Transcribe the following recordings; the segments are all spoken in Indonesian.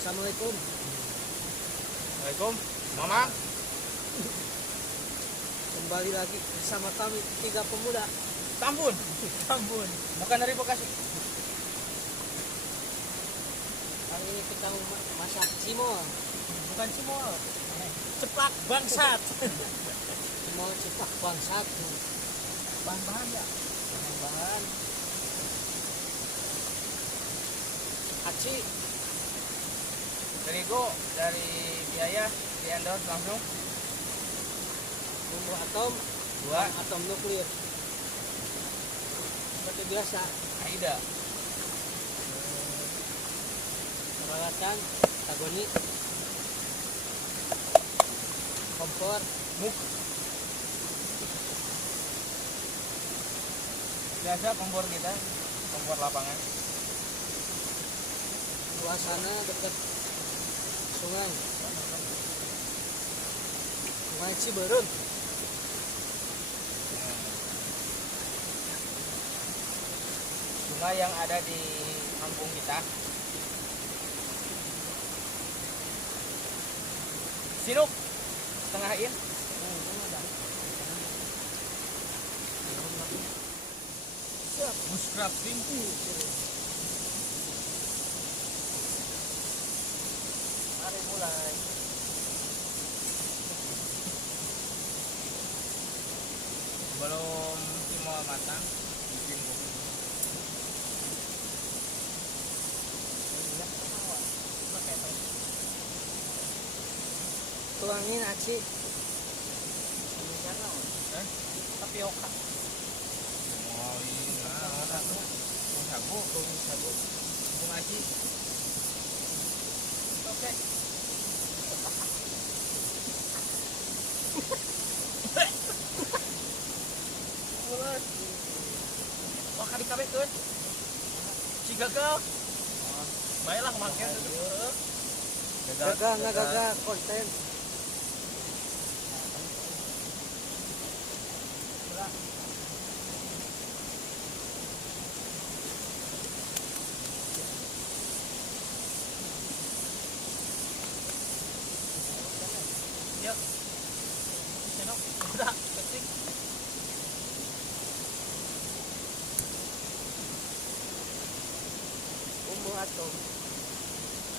Assalamualaikum. Assalamualaikum, Mama. Kembali lagi bersama kami tiga pemuda. Tambun, bukan dari Bekasi. Kali ini kita mau masak cimol. Bukan cimol, cepak bangsat. Cimol cepak bangsat. Bahan-bahan ya. Bahan aci, Terigu dari biaya di endorse langsung. bumbu atom, 2 atom nuklir. Seperti biasa, Aida. peralatan tagoni, kompor, Muk. Biasa kompor kita, kompor lapangan. suasana dekat sungai. Sungai Ciberem. Sungai yang ada di kampung kita. Sinuk setengahin. Muskrap tinggi. Mari mulai. Belum semua matang, bikin kopi. Tuangin aci. Tapioka. Oh iya, satu. Sabu. Bung Aji. Oke. Mulai. Wah, kali kabekeun. Si gagal. Baiklah kemarin itu. Gagal konten. Yuk. Senok, udah, ketik. Bumbu atom.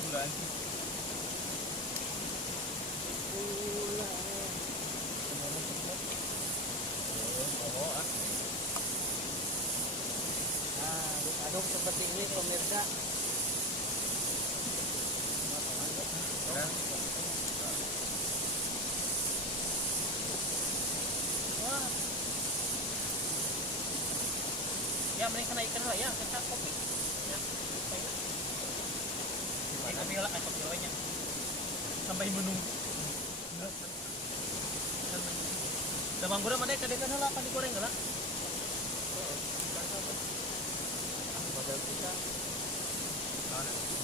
Bulan. Nah, aduk-aduk seperti ini pemirsa. Wah. Ya, mending kena ikan lah ya, kita kopi. Ya, baiklah. Kopi lah, kopi lainnya. Sampai menunggu. Damang gurang mana kadang kan lah, pan digoreng lah.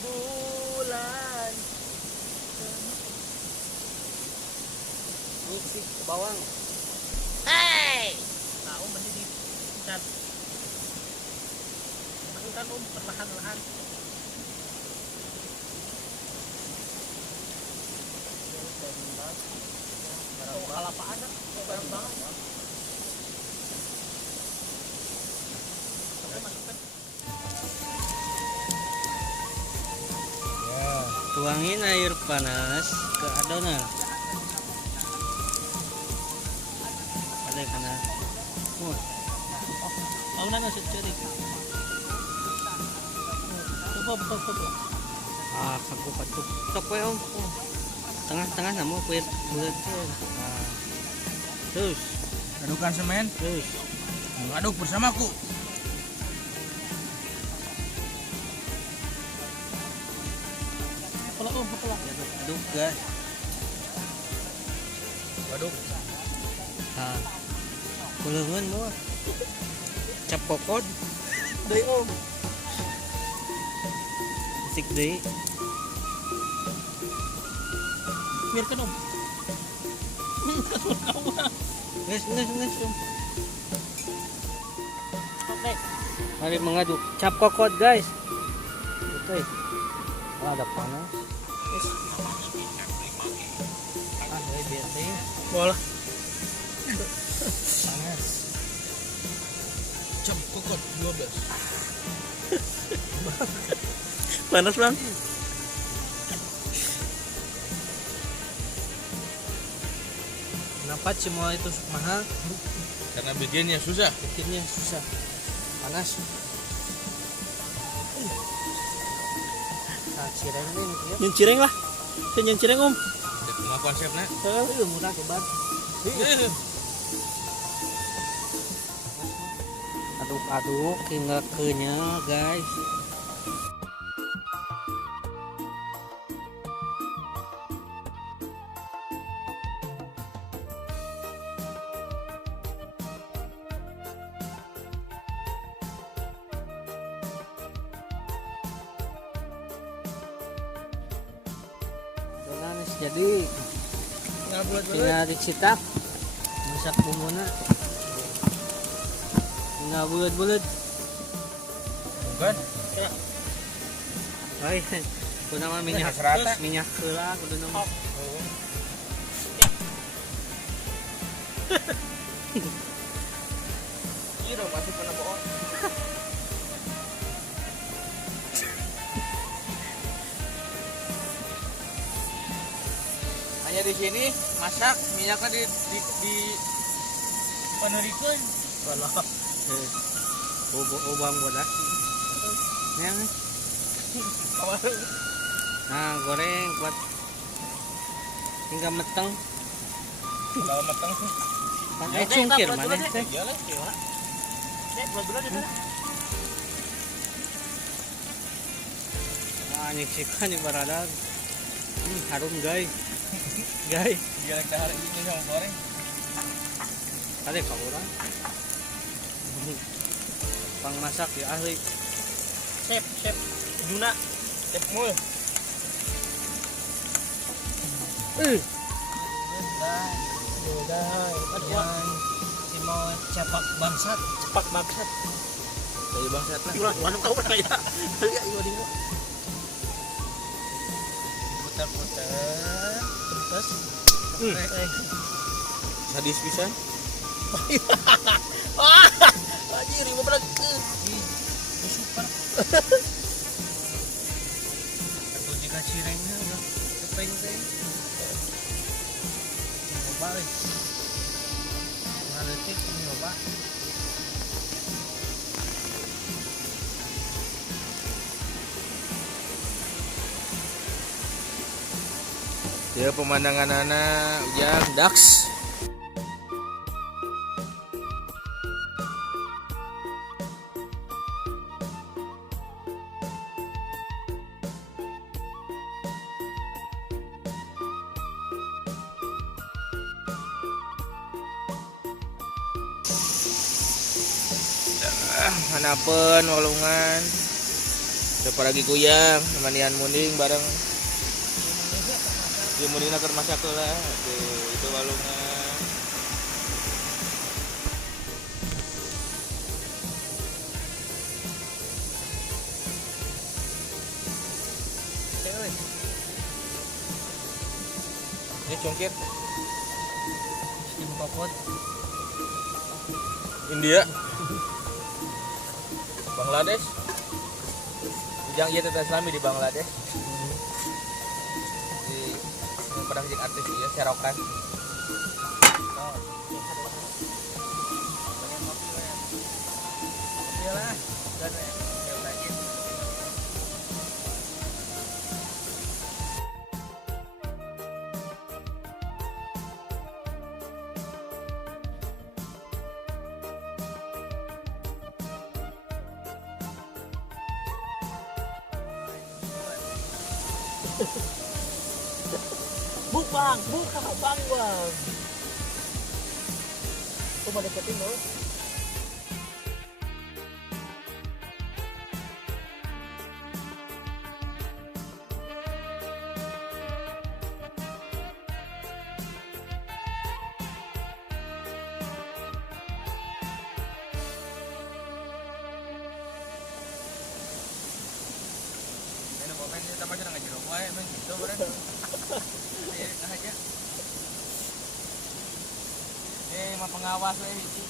Bulan. Mixi ke bawang. Hey, tahu mendidih ikan. Makan perlahan-lahan. Oh, kalapa ada, barang banget. Coba masukkan. Tuangin air panas ke adonan. Ada karena Bangunan nggak secari. Coba. kaku patuh. Sok we om. Tengah-tengah namu kuit bulat. Terus Adukkan semen, terus aduk bersamaku. Kepala. aduk gas. Aduk. Nah, kuleungeun moal. Cap kokod. Deui om. Sik deui. Biarkan om. Geus om. Oke. Mari mengaduk cap kokod guys. Oke. Ada panas. Iya teh. Bola. Panas. Jam kokot 12. Panas bang. Kenapa cimol itu mahal? Karena bikinnya susah. Bikinnya susah. Panas. Nah, cireng nih ya. Nyen cireng lah. Saya nyen cireng om. Cuma konsepnya. Murah kebat. Aduk-aduk hingga kenyal guys. Jadi tinggal dicitak masak bumbuna tinggal bulat-bulat Bukan. baik kudu nama minyak Serata. minyak heula kudu nama Iya dong masih pernah bohong. Hanya di sini masak minyaknya di Panurikeun. kalau ubang bodas yang nah goreng buat hingga meteng kalau matang. cungkir mana teh Iya lah. Bulan di sana. nah nyiksikan ibaratnya harum guys guys Dia lagi hari ini sama goreng. kali kau orang pang masak ya ahli Chef Juna. Cek mul. Udah, si mau cepak bangsat cepak bangsat. Dari bangsat lah. Mana tahu kan ya? Lihat ieu di Putar-putar. terus. Sadis pisan. Anjir, ini bener. super atau jika cirengnya udah kepeng teh coba weh ngaletik ini coba Ya pemandangan anak ujang Dax. Hanapeun walungan. Separagi kuyang nemanian munding bareng. Ieu mundingna keur masak heula. Tuh, itu walungan. Ini congkir sistem kokot India. Bangladesh. Ujang ieu teh Islami di Bangladesh. Di yang pernah jadi artis ieu serokan. Iyalah, dan ya lagi. Bang, buka bang. Kok mau deketin lo? Kita macam ngaji rokok emang gitu, bro. Aja. mah pengawas we hiji.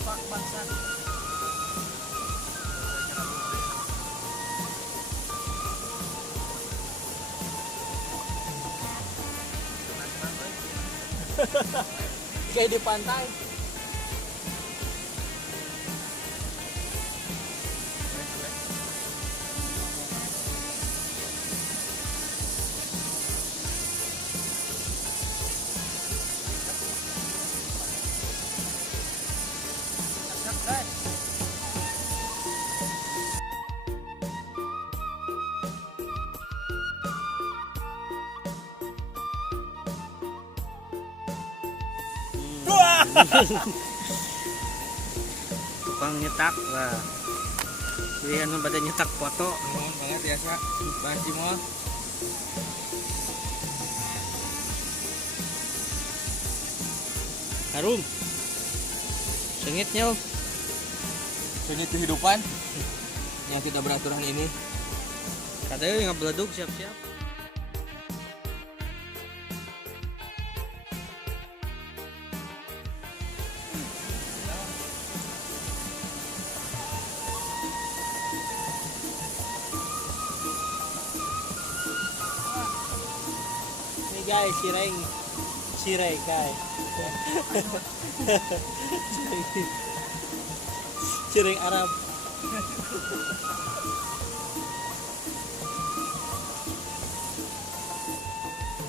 Pak bangsa. Kayak di pantai. Tukang nyetak lah. Pilihan pada nyetak foto. Nuhun banget biasa. Bang Cimol. Harum. Sengitnya Om. Sunyi kehidupan yang tidak beraturan ini. Katanya nggak beleduk siap-siap. Nih guys, cireng guys. Cireng Arab.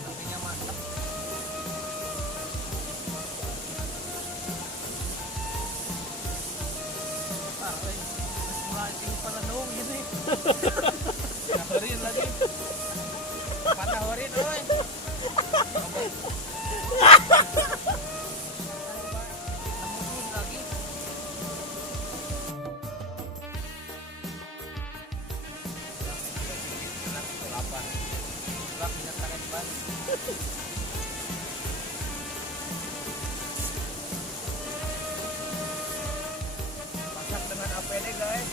Artinya mantap. Mulai pelenung gitu. Ngahurin lagi. Patah horin oi. Lagi. Lapar. Bak minyak tangan ban. Masak dengan APD guys.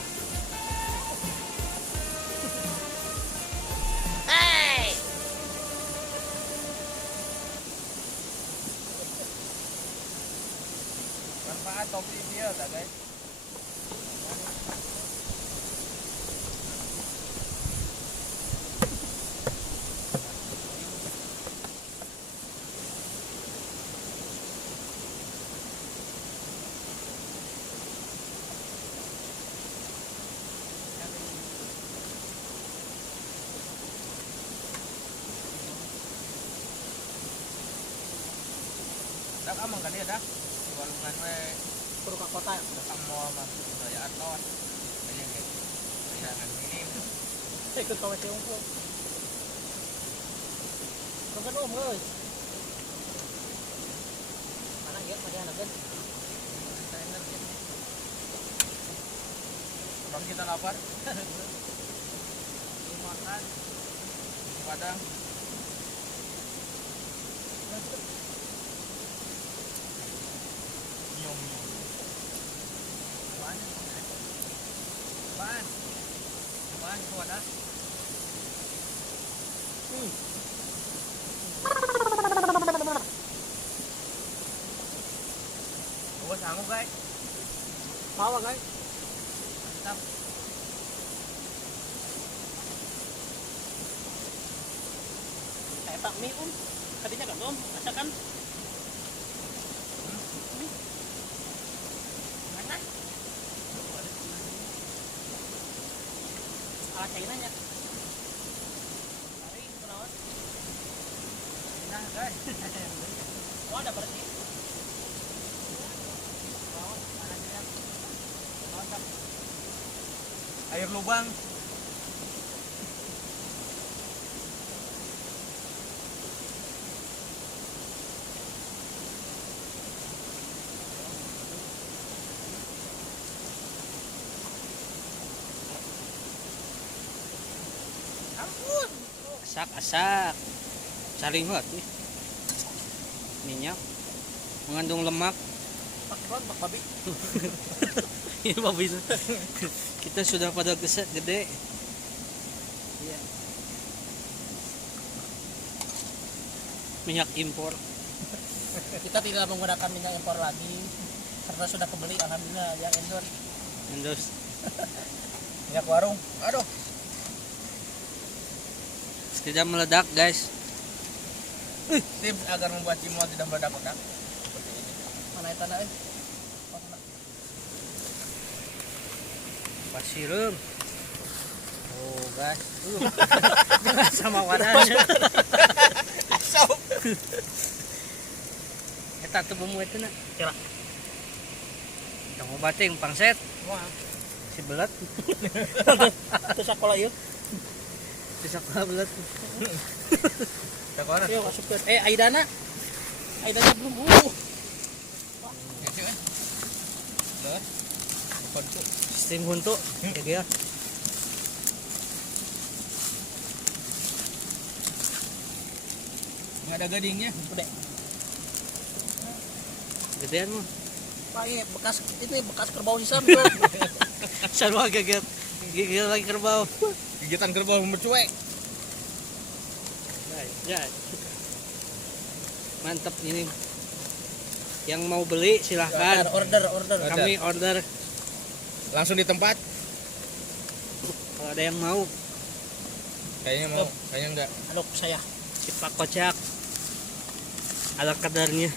Manfaat topi dia dah guys. Dak amang kan dia dah. Walungan we Perlu ke kota. datang mall masuk budaya aton. Kayaknya jangan minim. Ikut kau masih unggul. Kau kan guys. Mana dia? Mana anak kan? Bang kita lapar. Makan. Padang. Nyom nyom. Ban. Ban itu ada. Oh, sanggup guys. Bawa guys. Mantap. Kayak tak mie Tadinya kan Ada kan? Mana? Ala China nya. Hari kenawan. Nah, guys. Oh ada berarti. Oh, mana dia? Mantap. Air lubang. Asak-asak. Saling banget nih. minyak, mengandung lemak. Pak babi. Ini babi. Kita sudah pada gede. Iya. Minyak impor. Kita tidak menggunakan minyak impor lagi karena sudah kebeli alhamdulillah yang endorse. Minyak warung. Aduh. Tidak meledak, guys. Tips agar membuat cimol tidak meledak-ledak seperti ini. Mana itu tanah? Pasirum. Oh, guys. Jangan sama wadahnya. Asap. Eta tuh bumbu itu nak. Kira. Yang mau bating pangset. Wah. Si belat. Itu sekolah yuk. Bisa kalah belat. Sekolah. Yuk masuk ke. Aidana. Aidana belum. Ya sih, Loh. Kontu. Steam huntu. Ya dia. Nggak ada gadingnya. Udah. Gedean mah. Pak ini bekas kerbau hisam. Sarwa geget. Gigil lagi kerbau. Gigitan kerbau bercuek. Ya. Mantap ini. Yang mau beli silahkan. Order. Kami order. Langsung di tempat. Kalau ada yang mau. Kayaknya mau, kayaknya enggak. Halo saya. Cipak kocak. Ala kadarnya.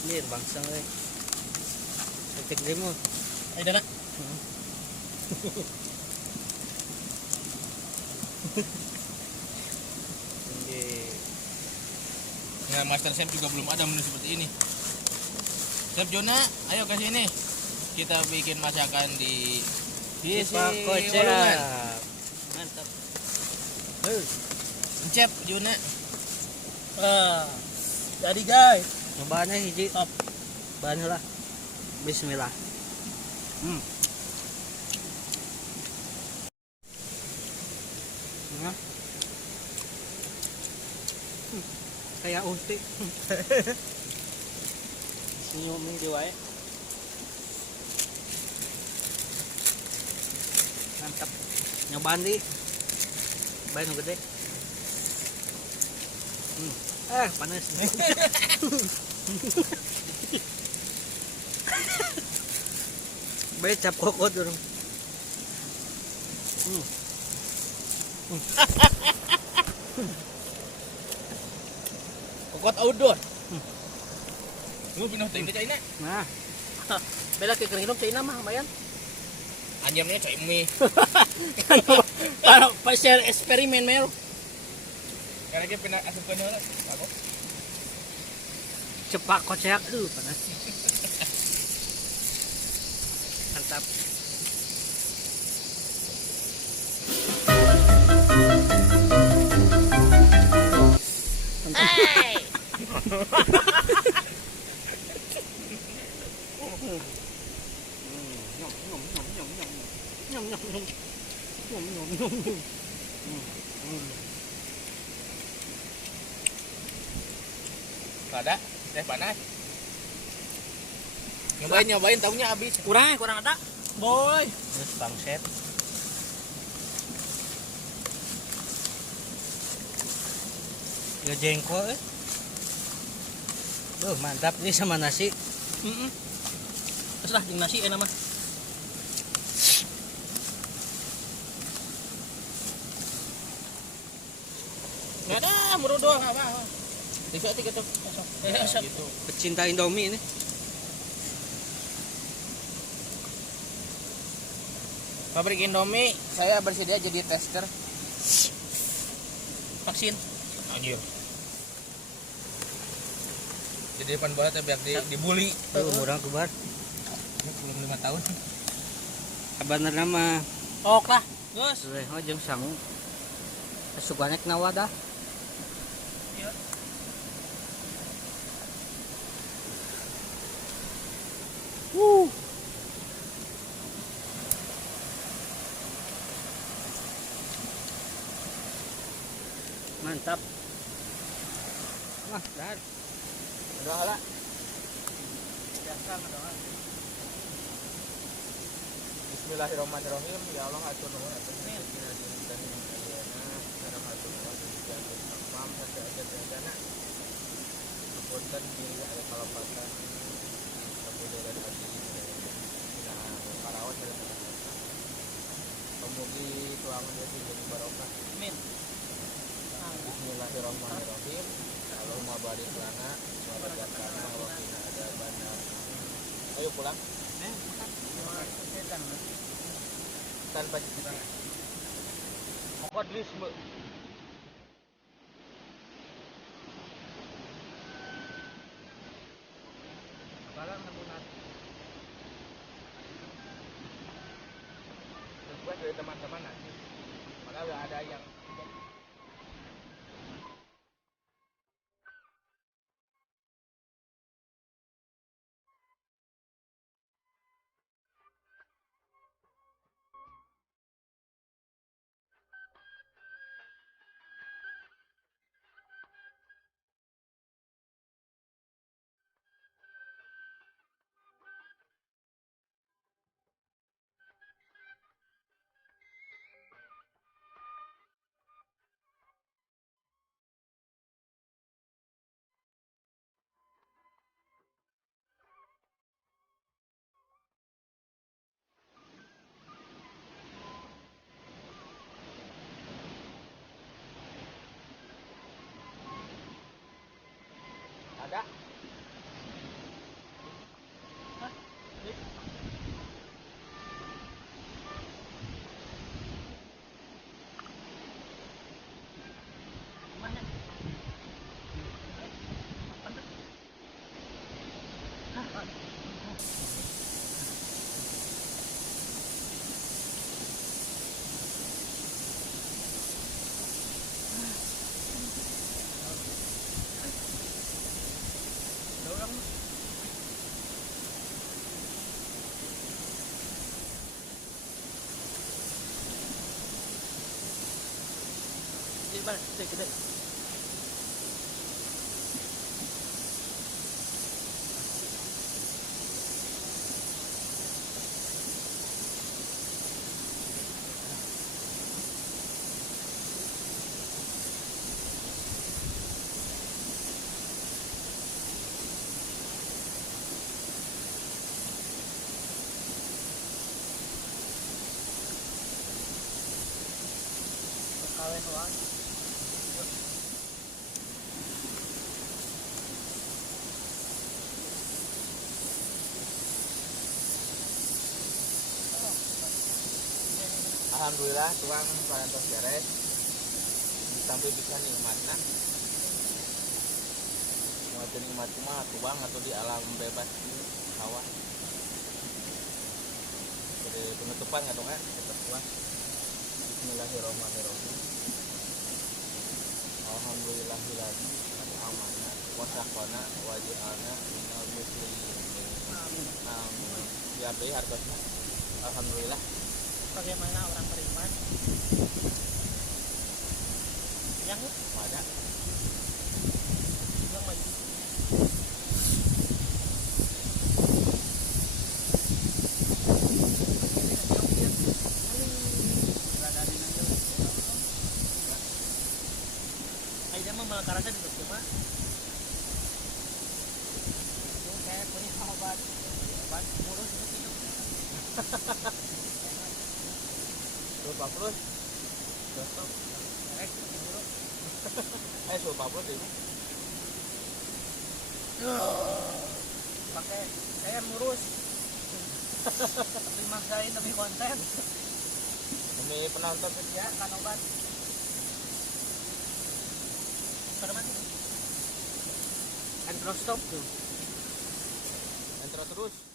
Ini bangsa we. Ketik demo. Aidana. Nggak, Master Chef juga belum ada menu seperti ini. Chef Jona, ayo ke sini. Kita bikin masakan di Cipak Walungan. kocak. Mantap. Chef Jona. Jadi guys. Cobaannya hiji. Top. Bahan lah. Bismillah. Nah. Kayak unti. Senyumin di wae. Mantap. Nyobaan di. Bahan nu gede. Panas. Baik cap kokot dulu. Kokot outdoor. Lu pindah ke China. Nah, Bela ke kering China mah lumayan. Anjamnya cai mie. Para share eksperimen Mel. Karena dia pindah asup ke heula. Bagus. cepak kocak. Panas. Mantap. Ada teh panas. Nyobain tahunya habis. Kurang ada. Boy. Terus bangset. Ya jengkol. Mantap ini sama nasi. Terus lah jeung nasi enak mah. Nggak ada, muru doang apa. Tiga tuh. Gitu. Pecinta Indomie ini. Pabrik Indomie, saya bersedia jadi tester. Vaksin. Anjir. Jadi depan banget ya biar dibully. Murah kebar. Belum 5 tahun. Kabar nama. Ok lah. Gus. Oh jeung sangu. Sukanya kena wadah. Iya. Mantap. Wah, dah. Udah hala. Biasa doang. Bismillahirrahmanirrahim. Ya Allah hatur nuhun atas Amin. rezeki dinten ayeuna sareng hatur nuhun dijaga tamam sadaya-sadayana. Punten diri aya kalapatan kemudian hati nah parawat dari masyarakat. Pemugi tuangan dia jadi barokah. Amin. Bismillahirrahmanirrahim. Allahumma barik lana wa barakana wa qina adzabannar. Ayo pulang Setan. tanpa cuci tangan. Kodlisme. Apalang namunat. Sesuai dari teman-teman nanti. Malah nggak ada yang ada. Mana? Dorang. Jadi balik, gede. Kawin doang. Alhamdulillah tuang parantos beres. Sampai bisa nikmatna. Mau nikmat kumaha tuang atau di alam bebas di sawah. Jadi penutupan atau kan tetap tuang. Bismillahirrahmanirrahim. Alhamdulillahilladzi amana wa saqana wa ja'alna minal muslimin. Amin. Ya be hartosna. Alhamdulillah. Bagaimana orang beriman yang Pada maju aja mah malah karasa di cuma kayak punya obat murus itu Sul 40. Contoh. direct dulu Sul 40 ini. pakai saya murus tapi maksain demi konten Demi penonton ya kan obat pada mana Kan terus stop tuh. Entro terus.